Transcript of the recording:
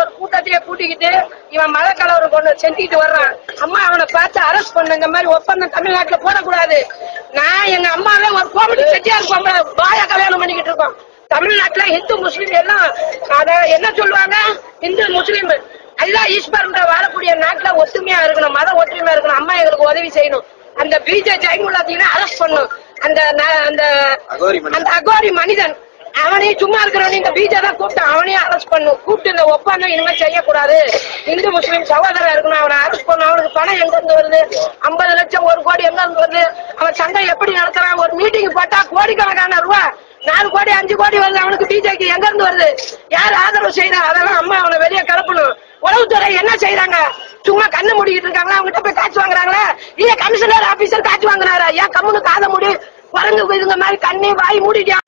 ஒரு கூட்டத்தையே கூட்டிக்கிட்டு இவன் மத கலவரம் கொண்டு செஞ்சுட்டு வர்றான். அம்மா அவனை பார்த்து அரெஸ்ட் பண்ண. இந்த மாதிரி ஒப்பந்தம் தமிழ்நாட்டுல போடக்கூடாது. நான் எங்க அம்மாவே ஒரு கோமடி செட்டியார் பாய கல்யாணம் பண்ணிக்கிட்டு இருக்கோம். தமிழ்நாட்டுல இந்து முஸ்லீம் எல்லாம் அத என்ன சொல்லுவாங்க, இந்து முஸ்லீம் எல்லாம் ஈஸ்வரன் வாழக்கூடிய நாட்டுல ஒத்துமையா இருக்கணும், மத ஒற்றுமையா இருக்கணும். அம்மா எங்களுக்கு உதவி செய்யணும். அந்த பிஜே ஜெயங்குலாத்தீங்கன்னா அரெஸ்ட் பண்ணும். அந்த அகோரி மனிதன் அவனையும் சும்மா இருக்கிறவனையும் இந்த பிஜே தான் கூப்பிட்டு அவனையும் அரெஸ்ட் பண்ணும். கூப்பிட்டு இந்த ஒப்பந்தம் இனிமே செய்யக்கூடாது, இந்து முஸ்லீம் சகோதரா இருக்கணும், அவனை அரெஸ்ட் பண்ணும். அவனுக்கு பணம் எங்க இருந்து வருது? 50 லட்சம் 1 கோடி எங்க இருந்து வருது? அவன் சண்டை எப்படி நடத்துறான்? ஒரு மீட்டிங் போட்டா கோடிக்கணக்கான ரூபா, 4 கோடி 5 கோடி வருது. அவனுக்கு பிஜேக்கு எங்க இருந்து வருது? யார் ஆதரவு செய்யறா? அதெல்லாம் அம்மா அவனை வெளியே கிளப்பணும். உளவுத்துறை என்ன செய்யறாங்க? சும்மா கண்ணு மூடிக்கிட்டு இருக்காங்களா? அவங்ககிட்ட போய் காசு வாங்குறாங்களா? இல்ல கமிஷனர் ஆபீசர் காசு வாங்குறாரா? ஏன் கம்முனு காதை மூடி குரங்கு இதுங்க மாதிரி கண்ணி வாய் மூடிட்டியா?